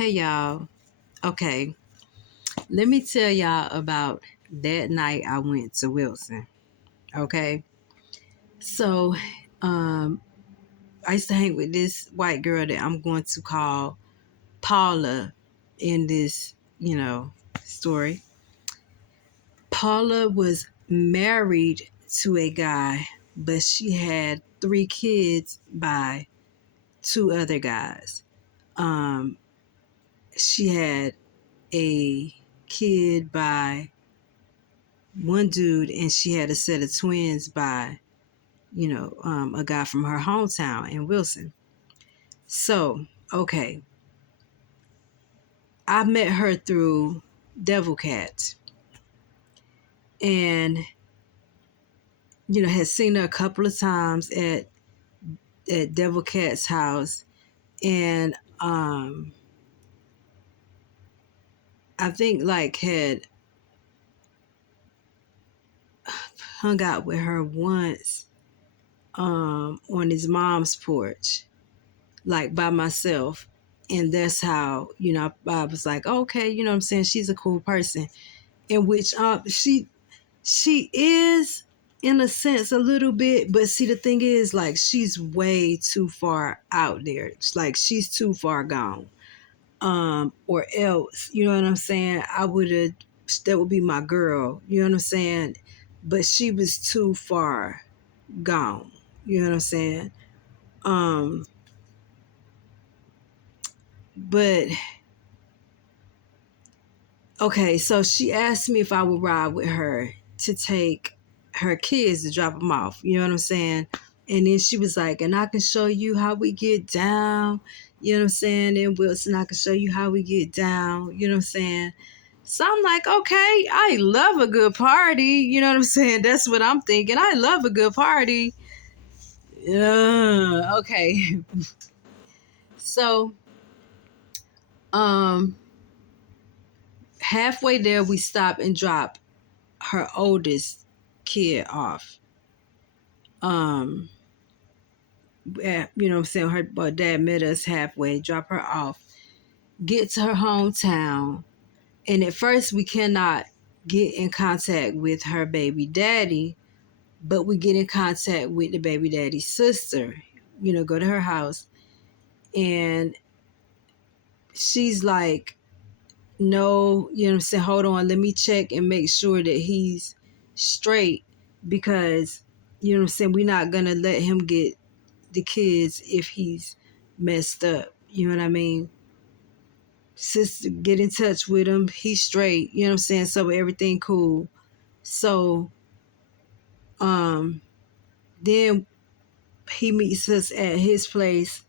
Hey y'all. Okay, let me tell y'all about that night I went to Wilson. Okay, so um, I used to hang with this white girl that I'm going to call Paula in this, story. Paula was married to a guy, but she had 3 kids by 2 other guys. Um, she had a kid by one dude, and she had a set of twins by, a guy from her hometown in Wilson. So, okay, I met her through Devil Cat, and had seen her a couple of times at Devil Cat's house, and I think like had hung out with her once on his mom's porch, like by myself. And that's how, I was like, okay, you know what I'm saying? She's a cool person. In which she is, in a sense, a little bit, but see, the thing is, like, she's way too far out there. It's like she's too far gone. Or else, you know what I'm saying? That would be my girl, you know what I'm saying? But she was too far gone. You know what I'm saying? Um, but okay, so she asked me if I would ride with her to take her kids to drop them off. You know what I'm saying? And then she was like, and I can show you how we get down. You know what I'm saying? In Wilson, I can show you how we get down. You know what I'm saying? So I'm like, okay, I love a good party. You know what I'm saying? That's what I'm thinking. I love a good party. Yeah, okay. So, um, halfway there, we stop and drop her oldest kid off. You know what I'm saying? Her dad met us halfway, drop her off, get to her hometown. And at first, we cannot get in contact with her baby daddy, but we get in contact with the baby daddy's sister. Go to her house. And she's like, no, you know what I'm saying? Hold on, let me check and make sure that he's straight, because, you know what I'm saying, we're not going to let him get the kids if he's messed up. You know what I mean? Sister, get in touch with him. He's straight. You know what I'm saying? So everything cool. So then he meets us at his place.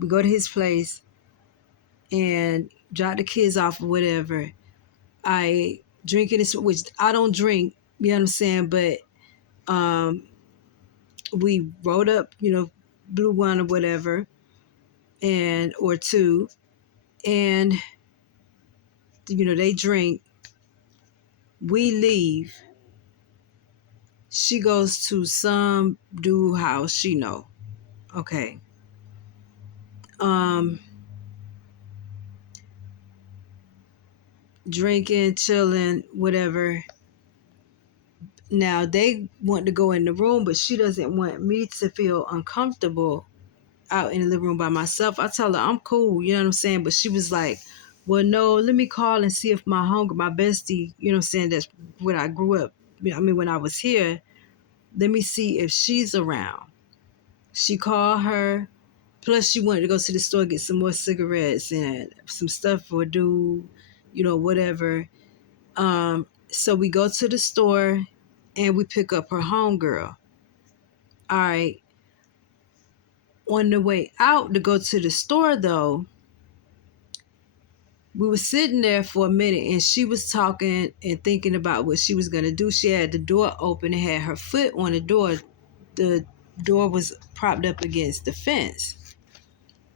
We go to his place and drop the kids off or whatever. I drink it, which I don't drink, you know what I'm saying? But we rolled up, blew one or whatever, or two, and they drink. We leave. She goes to some dude house she know. Okay. Drinking, chilling, whatever. Now they want to go in the room, but she doesn't want me to feel uncomfortable out in the living room by myself. I tell her I'm cool, you know what I'm saying? But she was like, well, no, let me call and see if my bestie, you know what I'm saying, that's what I grew up. I mean, when I was here, let me see if she's around. She called her. Plus, she wanted to go to the store, get some more cigarettes and some stuff for a dude, whatever. So we go to the store and we pick up her homegirl. All right. On the way out to go to the store, though, we were sitting there for a minute and she was talking and thinking about what she was going to do. She had the door open and had her foot on the door. The door was propped up against the fence,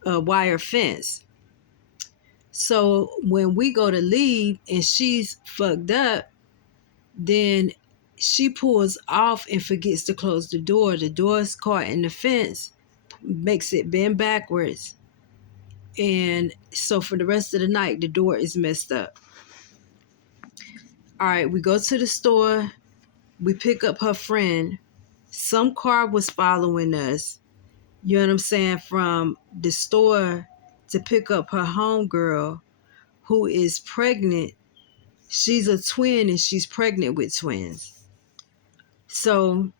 a wire fence. So when we go to leave and she's fucked up, then she pulls off and forgets to close the door. The door's caught in the fence, makes it bend backwards. And so for the rest of the night, the door is messed up. All right, we go to the store. We pick up her friend. Some car was following us, you know what I'm saying, from the store to pick up her homegirl who is pregnant. She's a twin and she's pregnant with twins. So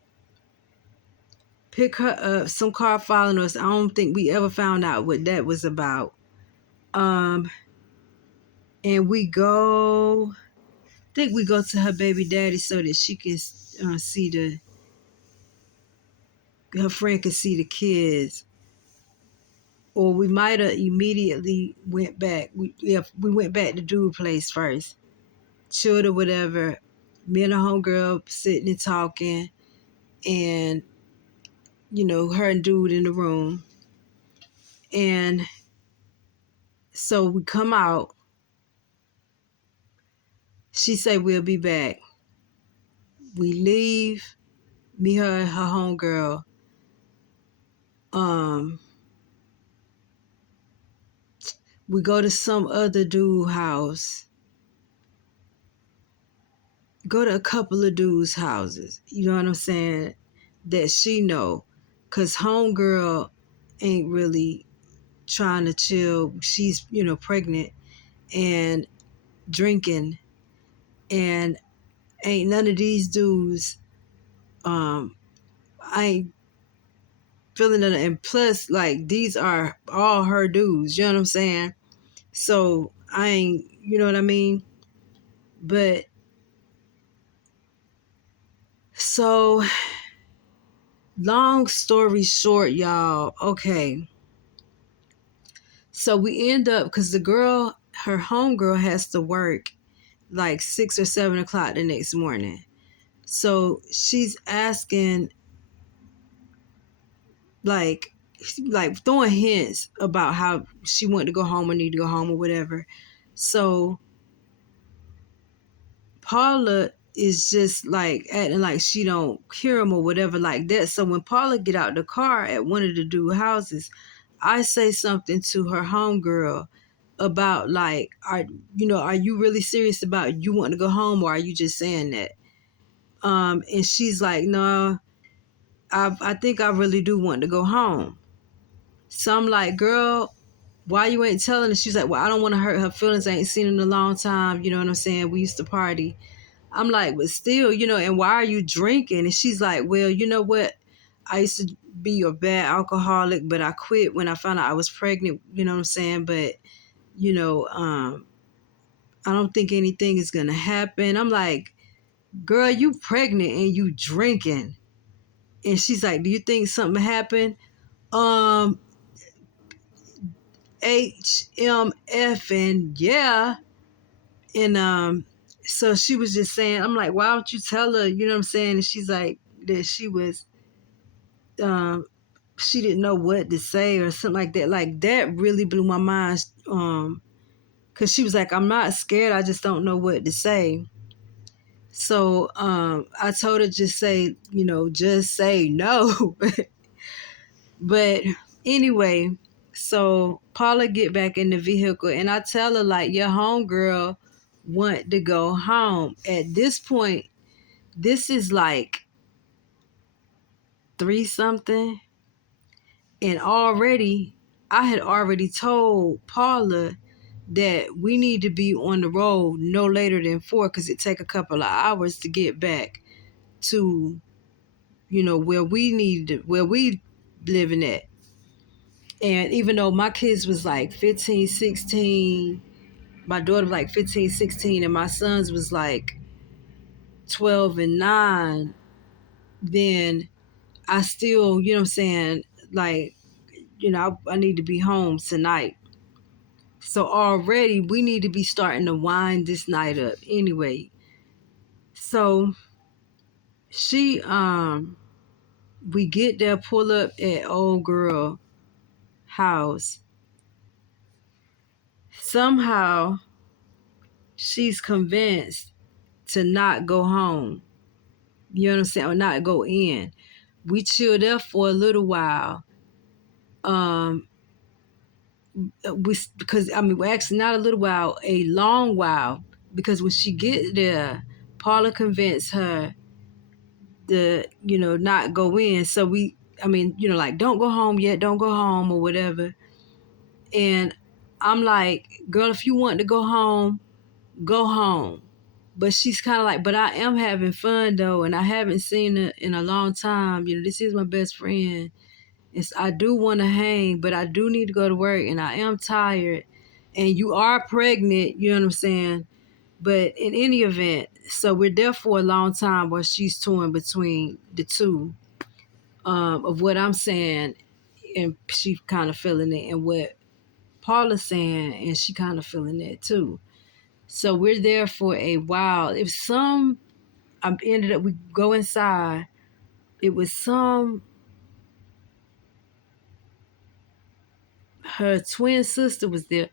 pick her up, some car following us. I don't think we ever found out what that was about. And we go, I think we go to her baby daddy so that she can see her friend can see the kids. Or we might have immediately went back. We went back to dude place first. Chilled or whatever. Me and the homegirl sitting and talking. And, her and dude in the room. And so we come out. She say we'll be back. We leave. Me, her, and her homegirl. We go to some other dude house. Go to a couple of dudes' houses. You know what I'm saying? That she know. Because homegirl ain't really trying to chill. She's, pregnant and drinking. And ain't none of these dudes, I ain't feeling it. And plus, like, these are all her dudes. You know what I'm saying? So I ain't, you know what I mean? But so long story short, y'all, okay. So we end up, because the girl, her homegirl has to work like 6 or 7 o'clock the next morning. So she's asking, like throwing hints about how she wanted to go home or need to go home or whatever. So Paula is just like acting like she don't hear him or whatever like that. So when Paula get out the car at one of the dude houses, I say something to her homegirl about like, are you really serious about you wanting to go home, or are you just saying that? And she's like, no, I think I really do want to go home. So I'm like, girl, why you ain't telling her? She's like, well, I don't want to hurt her feelings. I ain't seen her in a long time. You know what I'm saying? We used to party. I'm like, but still, and why are you drinking? And she's like, well, you know what? I used to be a bad alcoholic, but I quit when I found out I was pregnant. You know what I'm saying? But, I don't think anything is going to happen. I'm like, girl, you pregnant and you drinking. And she's like, do you think something happened? HMF and yeah. And so she was just saying, I'm like, why don't you tell her, you know what I'm saying? And she's like, that she didn't know what to say or something like that. Like, that really blew my mind. Because she was like, I'm not scared, I just don't know what to say. So I told her, just say, just say no. But anyway, so Paula get back in the vehicle and I tell her, like, your homegirl want to go home. At this point, this is like 3 something. And already, I had already told Paula that we need to be on the road no later than 4 because it take a couple of hours to get back to, where we living at. And even though my kids was like 15, 16, my daughter was like 15, 16, and my sons was like 12 and 9, then I still, you know what I'm saying, like, I need to be home tonight. So already we need to be starting to wind this night up anyway. So we get there, pull up at old girl house. Somehow she's convinced to not go home. You know what I'm saying? Or not go in. We chill there for a little while. because I mean, we're actually not a little while, a long while, because when she get there, Paula convinced her to, not go in. So I mean, like, don't go home yet, don't go home or whatever. And I'm like, girl, if you want to go home, go home. But she's kind of like, but I am having fun though, and I haven't seen her in a long time. This is my best friend. I do want to hang, but I do need to go to work, and I am tired. And you are pregnant, you know what I'm saying? But in any event, so we're there for a long time while she's torn between the two, of what I'm saying, and she kind of feeling it, and what Paula's saying, and she kind of feeling it too. So we're there for a while. I ended up, we go inside. It was her twin sister was there,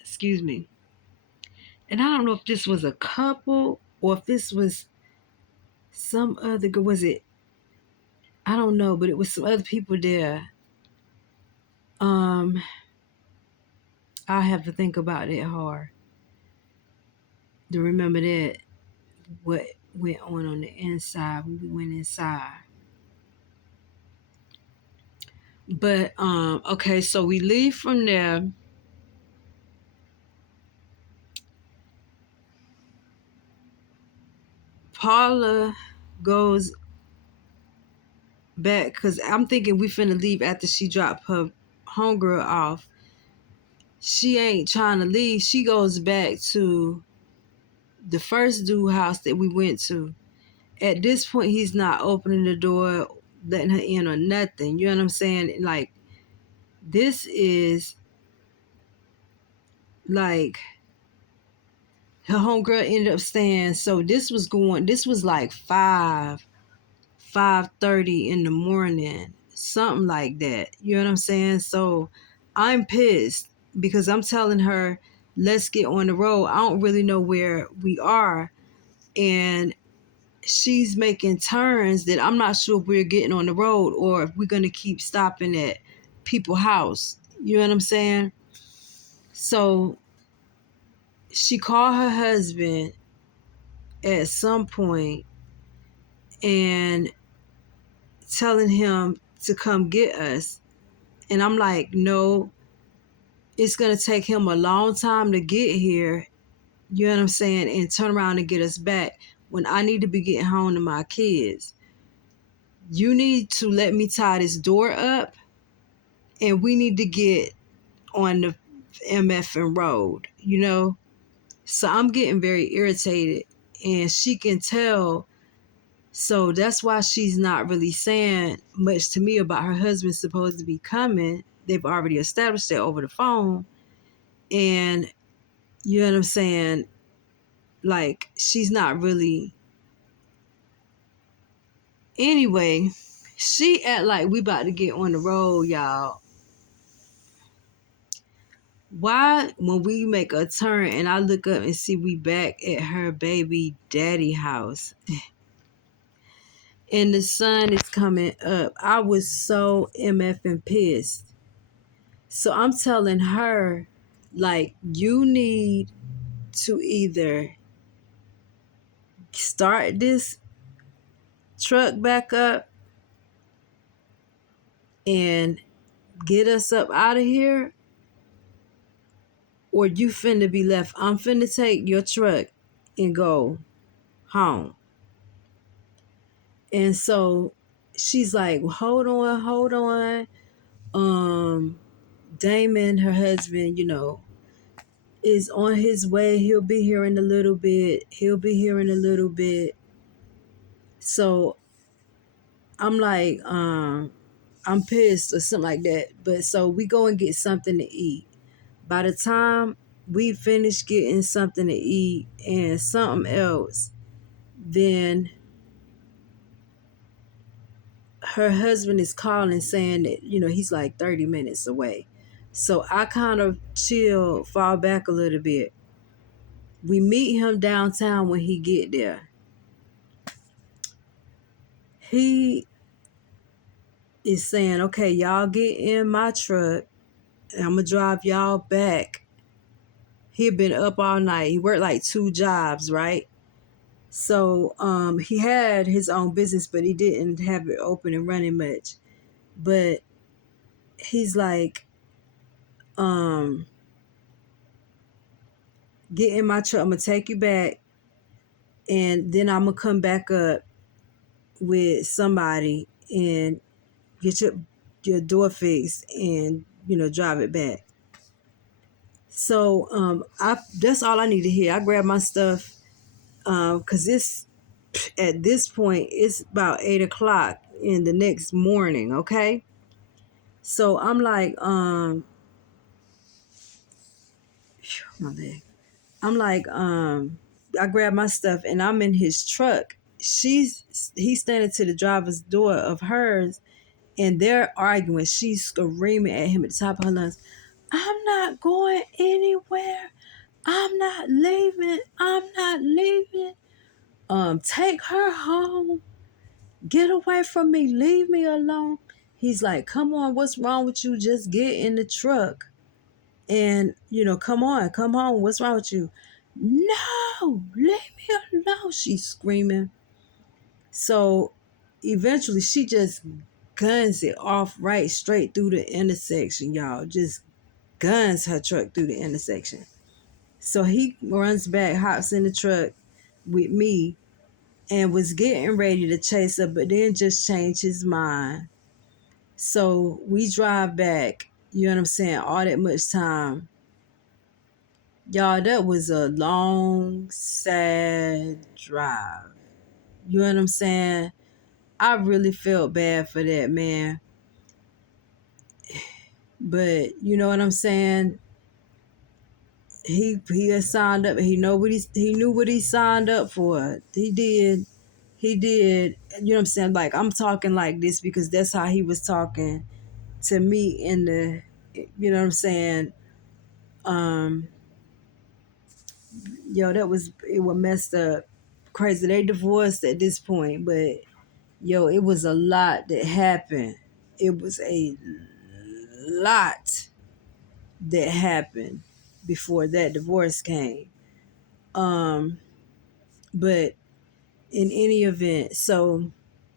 excuse me. And I don't know if this was a couple or if this was some other, was it? I don't know, but it was some other people there. I have to think about it hard to remember that, what went on the inside when we went inside. But okay, so we leave from there. Paula goes back because I'm thinking we finna leave after she dropped her homegirl off. She ain't trying to leave. She goes back to the first dude house that we went to. At this point, he's not opening the door, letting her in or nothing. You know what I'm saying? Like, this is like, her homegirl ended up staying. So this was like 5:30 in the morning, something like that. You know what I'm saying? So I'm pissed because I'm telling her, let's get on the road. I don't really know where we are. And she's making turns that I'm not sure if we're getting on the road or if we're going to keep stopping at people's house. You know what I'm saying? So she called her husband at some point and telling him to come get us. And I'm like, no, it's going to take him a long time to get here. You know what I'm saying? And turn around and get us back when I need to be getting home to my kids. You need to let me tie this door up, and we need to get on the MF road, So I'm getting very irritated, and she can tell. So that's why she's not really saying much to me about her husband supposed to be coming. They've already established that over the phone. And you know what I'm saying? Like, she's not really. Anyway, she act like we about to get on the road, y'all. Why, when we make a turn and I look up and see we back at her baby daddy house and the sun is coming up, I was so MFing pissed. So I'm telling her, like, you need to either start this truck back up and get us up out of here, or you finna be left. I'm finna take your truck and go home. And so she's like, hold on. Damon, her husband, is on his way. He'll be here in a little bit. So I'm like, I'm pissed or something like that. But so we go and get something to eat. By the time we finish getting something to eat and something else, then her husband is calling saying that, he's like 30 minutes away. So I kind of chill, fall back a little bit. We meet him downtown when he get there. He is saying, okay, y'all get in my truck And I'm gonna drive y'all back. He'd been up all night. He worked like 2 jobs, right? So he had his own business, but he didn't have it open and running much. But he's like, um, get in my truck. I'm gonna take you back, and then I'm gonna come back up with somebody and get your door fixed, and drive it back. So I that's all I need to hear. I grabbed my stuff because this at this point it's about 8 o'clock in the next morning. Okay, so I'm like my leg. I'm like I grabbed my stuff and I'm in his truck. He's standing to the driver's door of hers, and they're arguing. She's screaming at him at the top of her lungs. I'm not going anywhere. I'm not leaving. I'm not leaving. Take her home. Get away from me. Leave me alone. He's like, come on, what's wrong with you? Just get in the truck. And, come on, come home. What's wrong with you? No, leave me alone. She's screaming. So eventually she just guns it off right straight through the intersection, y'all. Just guns her truck through the intersection. So he runs back, hops in the truck with me, and was getting ready to chase her, but then just changed his mind. So we drive back, you know what I'm saying, all that much time. Y'all, that was a long, sad drive. You know what I'm saying? I really felt bad for that man. But you know what I'm saying? He had signed up. He knew what he signed up for. He did. He did. You know what I'm saying? Like, I'm talking like this because that's how he was talking to me in the, you know what I'm saying? Um, it was messed up. Crazy. They divorced at this point, but yo, it was a lot that happened. It was a lot that happened before that divorce came. Um, but in any event, so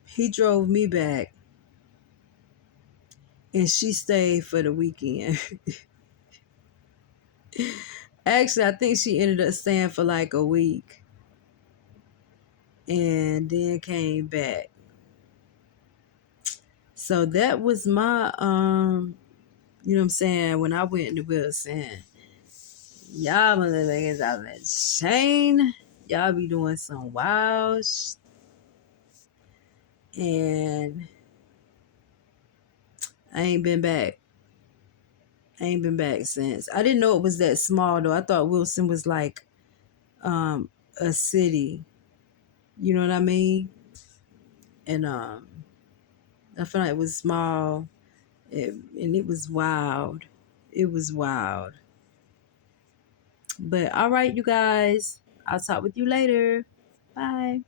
he drove me back and she stayed for the weekend. Actually, I think she ended up staying for like a week and then came back. So that was my you know what I'm saying, when I went to Wilson. Y'all motherfuckers out that chain. Y'all be doing some wild and I ain't been back. I ain't been back since. I didn't know it was that small though. I thought Wilson was like a city. You know what I mean? And I felt like it was small, and it was wild. It was wild. But all right, you guys. I'll talk with you later. Bye.